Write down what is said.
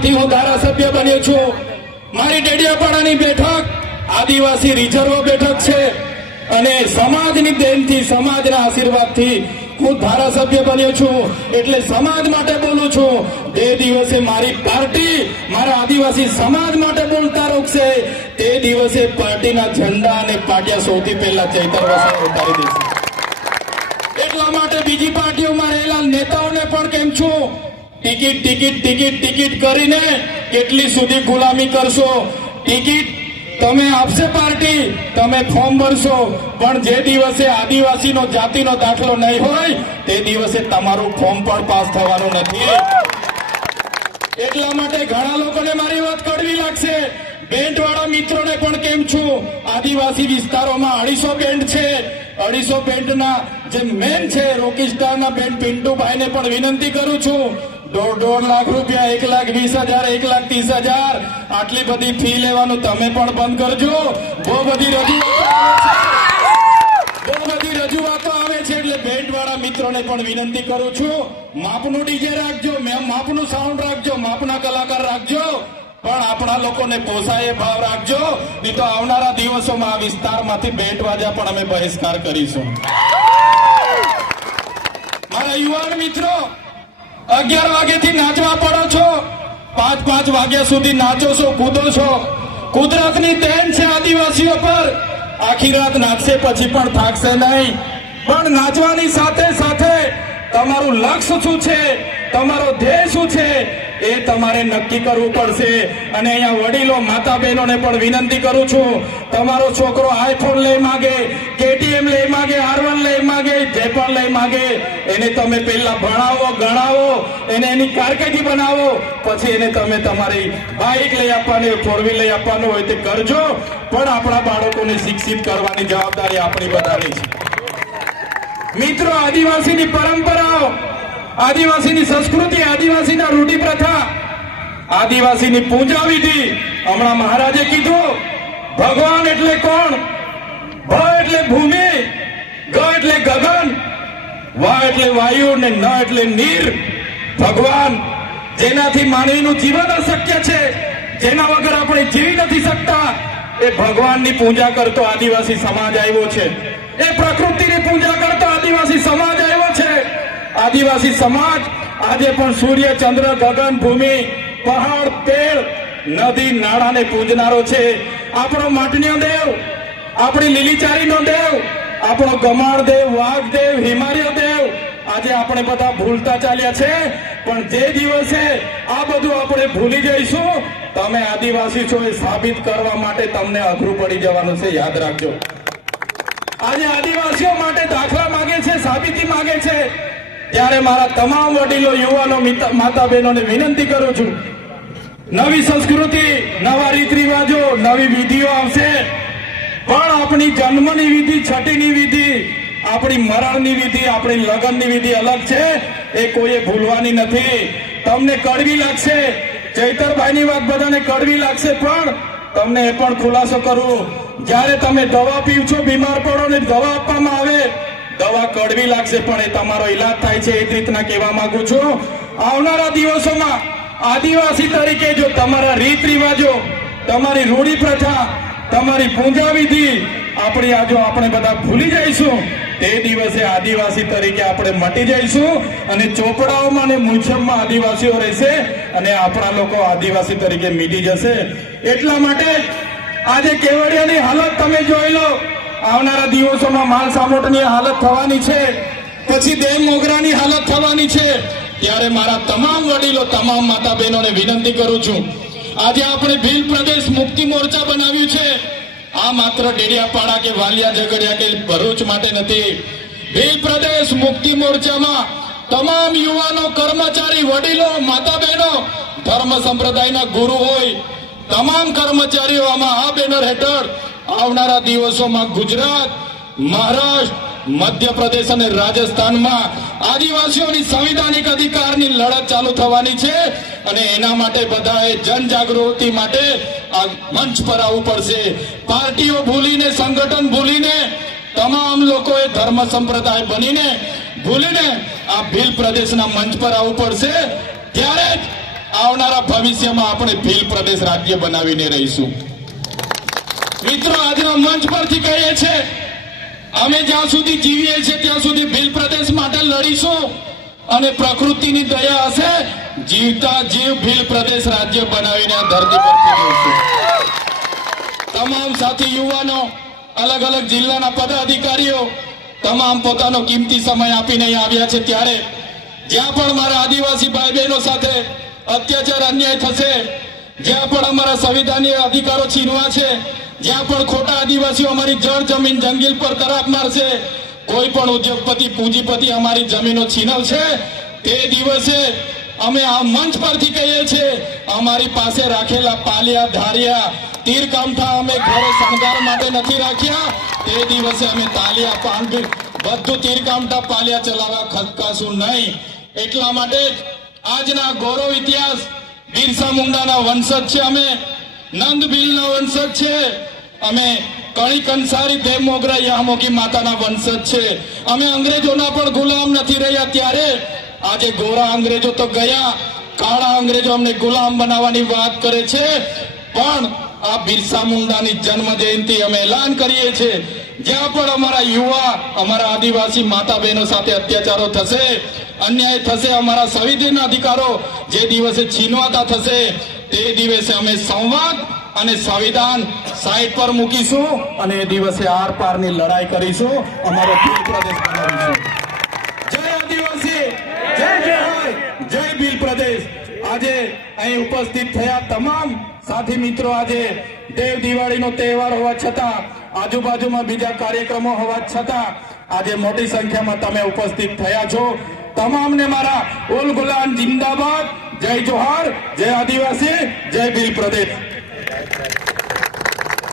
વિસ્તારમાંથી હું ધારાસભ્ય બન્યો છું. મારી ડેડિયાપાડાની બેઠક આદિવાસી રિઝર્વ બેઠક છે અને સમાજની દેનથી, સમાજના આશીર્વાદથી હું ધારાસભ્ય બન્યો છું. એટલે સમાજ માટે બોલું છું. જે દિવસે મારી પાર્ટી મારા આદિવાસી સમાજ માટે બોલતા રોકશે તે દિવસે પાર્ટીના ઝંડા અને પાટિયા સૌથી પહેલા ચૈતર વસાવા ઉતારી દેશે. એટલા માટે બીજી પાર્ટીઓમાં રહેલા નેતાઓને પણ કેમ છું, ટિકિટ કરીને કેટલી સુધી ગુલામી કરશો? ટિકિટ તમે આપશે પાર્ટી, તમે ફોર્મ ભરશો, પણ જે દિવસે આદિવાસીનો જાતિનો દાખલો નહીં હોય તે દિવસે તમારું ફોર્મ પણ પાસ થવાનું નથી. એટલા માટે ઘણા લોકોને મારી વાત કડવી લાગશે. બેન્ડવાળા મિત્રોને પણ કેમ છું, આદિવાસી વિસ્તારોમાં 250 બેન્ડ છે. 250 બેન્ડના જે મેન છે રોકીસ્ટારના બેન્ડ પિન્ટુભાઈને પણ વિનંતી કરું છું, 1.5 લાખ રૂપિયા, 1,20,000, 1,30,000 આટલી બધી ફી લેવાનું તમે પણ બંધ કરજો. બહુ બધી રજૂઆતો આવે છે. એટલે બેન્ડ વાળા મિત્રોને પણ વિનંતી કરું છું, માપનું ડીજે રાખજો, માપનું સાઉન્ડ રાખજો, માપના કલાકાર રાખજો, પણ આપણા લોકોને પોસાય ભાવ રાખજો. નહીં તો આવનારા દિવસોમાં આ વિસ્તારમાંથી બેન્ડ વાજા પણ અમે બહિષ્કાર કરીશું. મારા યુવાન મિત્રો, 11 વાગ્યાથી નાચવા પડો છો, 5 વાગ્યા સુધી નાચો છો, કૂદો છો. કુદરતની દેન છે આદિવાસીઓ પર. આખી રાત નાચશે પછી પણ થાકશે નહીં. પણ નાચવાની સાથે સાથે તમારું લક્ષ્ય શું છે, તમારો ધ્યેય શું છે એ તમારે નક્કી કરવું પડશે. અને અહીંયા વડીલો, માતા બહેનોને પણ વિનંતી કરું છું, તમારો છોકરો આઈફોન લઈ માગે, KTM લઈ માગે, R1 લઈ માગે, જે પણ લઈ માગે, એને તમે પહેલા ભણાવો, ગણાવો, એને એની કારકિર્દી બનાવો, પછી એને તમે તમારી બાઇક લઈ આપવાની, 4 લઈ આપવાનું હોય તે કરજો. પણ આપણા બાળકોને શિક્ષિત કરવાની જવાબદારી આપણી બધાની છે. મિત્રો, આદિવાસીની પરંપરાઓ, આદિવાસીની સંસ્કૃતિ, આદિવાસીના રૂઢિ પ્રથા, આદિવાસીની પૂજા વિધિ, હમણાં મહારાજે કીધું, ભગવાન એટલે કોણ? ભ એટલે ભૂમિ, ગ એટલે ગગન, વા એટલે વાયુ ને ન એટલે નીર. ભગવાન, જેનાથી માનવીનું જીવન અશક્ય છે, જેના વગર આપણે જીવી નથી શકતા, એ ભગવાનની પૂજા કરતો આદિવાસી સમાજ આવ્યો છે. એ પ્રકૃતિની પૂજા કરતો આદિવાસી સમાજ આવ્યો છે. આદિવાસી સમાજ આજે પણ સૂર્ય, ચંદ્ર, ગગન, ભૂમિ, પહાડ, પેડ, નદી, નાળાને પૂજનારો છે. આપણો માટણીયો દેવ, આપણી લીલીચારીનો દેવ, આપણો ગમાડ દેવ, વાઘ દેવ, હિમાલય દેવ આજે આપણે બધા ભૂલતા ચાલ્યા છે. પણ જે દિવસે આ બધું આપણે ભૂલી જઈશું, તમે આદિવાસી છો એ સાબિત કરવા માટે તમને અઘરું પડી જવાનું છે. યાદ રાખજો. આજે આદિવાસીઓ માટે દાખલા માંગે છે, સાબિતી માંગે છે. ત્યારે મારા તમામ વડીલો, યુવાનો, માતા બહેનોને વિનંતી કરું છું, નવી સંસ્કૃતિ, નવા રીત રિવાજો, નવી વિધિઓ આવશે, પણ આપણી જન્મની વિધિ, છઠ્ઠીની વિધિ, આપણી મરણની વિધિ, આપણી લગ્નની વિધિ અલગ છે. એ કોઈએ ભૂલવાની નથી. તમને કડવી લાગશે, ચૈતરભાઈની વાત બધાને કડવી લાગશે, પણ તમને એ પણ ખુલાસો કરું, જ્યારે તમે દવા પીવ છો, બીમાર પડો ને દવા આપવામાં આવે, દવા કડવી લાગશે પણ એ તમારો ઈલાજ થાય છે. એ રીતના કહેવા માંગુ છું, આવનારા દિવસોમાં આદિવાસી તરીકે જો તમારા રીત રિવાજો, તમારી રૂઢિ પ્રથા, તમારી પૂજા વિધિ આપણી આ જો આપણે બધા ભૂલી જઈશું, તે દિવસે આદિવાસી તરીકે આપણે મટી જઈશું અને ચોપડાઓમાં અને મ્યુઝિયમમાં આદિવાસીઓ રહેશે અને આપણા લોકો આદિવાસી તરીકે મીટી જશે. એટલા માટે આજે કેવડિયાની હાલત તમે જોઈ લો. આવનારા દિવસોમાં માલ સામોટની હાલત થવાની છે, પછી દેવ મોગરાની હાલત થવાની છે. ત્યારે મારા તમામ વડીલો, તમામ માતા બહેનોને વિનંતી કરું છું, આજે આપણે ભીલ પ્રદેશ મુક્તિ મોરચા બનાવ્યું છે. આ માત્ર ડેડિયાપાડા કે વાલિયા ઝઘડિયા કે ભરૂચ માટે નથી. ભીલ પ્રદેશ મુક્તિ મોરચામાં તમામ યુવાનો, કર્મચારી, વડીલો, માતા બહેનો, ધર્મ સંપ્રદાયના ગુરુ હોય, તમામ કર્મચારીઓ આમાં આ બેનર હેઠળ આવનારા દિવસોમાં ગુજરાત, મહારાષ્ટ્ર, મધ્યપ્રદેશ અને રાજસ્થાનમાં આદિવાસીઓની સંવિધાનિક અધિકારની લડત ચાલુ થવાની છે અને એના માટે બધાએ જનજાગૃતિ માટે આ મંચ પર આવવું પડશે. પાર્ટીઓ ભૂલીને, સંગઠન ભૂલીને, તમામ લોકોએ ધર્મ સંપ્રદાય ભૂલીને આ ભીલ પ્રદેશના મંચ પર આવવું પડશે. ત્યારે આવનારા ભવિષ્યમાં આપણે ભીલ પ્રદેશ રાજ્ય બનાવીને રહીશું. મિત્રો, આજના મંચ પરથી કહીએ છીએ, અમે જ્યાં સુધી જીવીએ છીએ ત્યાં સુધી ભીલ પ્રદેશ માટે લડીશું અને પ્રકૃતિની દયા હશે, જીવતા જીવ ભીલ પ્રદેશ રાજ્ય બનાવીને આ ધરતી પરથી રહીશું. તમામ સાથી યુવાનો, અલગ અલગ જિલ્લાના પદાધિકારીઓ તમામ પોતાનો કિંમતી સમય આપીને અહીં આવ્યા છે. ત્યારે જ્યાં પણ મારા આદિવાસી ભાઈ બહેનો સાથે અત્યાચાર અન્યાય થશે, જ્યાં પણ અમારા સંવિધાનીય અધિકારો છીનવા છે, જ્યાં પણ ખોટા આદિવાસીઓ અમારી જળ જમીન જંગલ પર તરાપ મારશે, કોઈ પણ ઉદ્યોગપતિ પૂંજીપતિ અમારી જમીનો છીનવશે, તે દિવસે અમે આ મંચ પરથી કહીએ છીએ, અમારી પાસે રાખેલા પાલિયા ધારિયા તીર કામઠા અમે ઘરે શણગાર માટે નથી રાખ્યા. તે દિવસે અમે તાલિયા પાંખ બધું તીર કામઠા પાલિયા ચલાવવા ખચકાશું નહીં. એટલા માટે જ આજના ગૌરવ ઇતિહાસ બિરસા મુંડાના વંશજ છે, અમે નંદ ભીલના વંશજ છે, અમે કણી કંસારી દેવ મોગરા યામોગી માતાના વંશજ છે. અમે અંગ્રેજોના પણ ગુલામ નથી રહ્યા. ત્યારે આજે ગોરા અંગ્રેજો તો ગયા, કાળા અંગ્રેજો અમને ગુલામ બનાવવાની વાત કરે છે, પણ આ બિરસા મુંડાની જન્મ જયંતિ અમે એલાન કરીએ છીએ, જ્યાં પણ અમારા યુવા, અમારા આદિવાસી માતા બહેનો સાથે અત્યાચારો થશે, અન્યાય થશે, અમારા સંવિધાનના અધિકારો જે દિવસે છીનવાતા થશે, તે દિવસે અમે સંવાદ અને સંવિધાન સાઈડ પર મૂકીશું અને એ દિવસે આર પારની લડાઈ કરીશું, અમારો ભીલ પ્રદેશ બનાવીશું. જય આદિવાસી, જય જોહાર, જય ભીલ પ્રદેશ. આજે અહીં ઉપસ્થિત થયા તમામ સાથી મિત્રો, આજે દેવ દિવાળીનો તહેવાર હોવા છતાં, આજુબાજુમાં બીજા કાર્યક્રમો હોવા છતાં આજે મોટી સંખ્યામાં તમે ઉપસ્થિત થયા છો. તમામને મારા ઉલ ગુલામ જિંદાબાદ, જય જોહાર, જય આદિવાસી, જય ભીલ પ્રદેશ.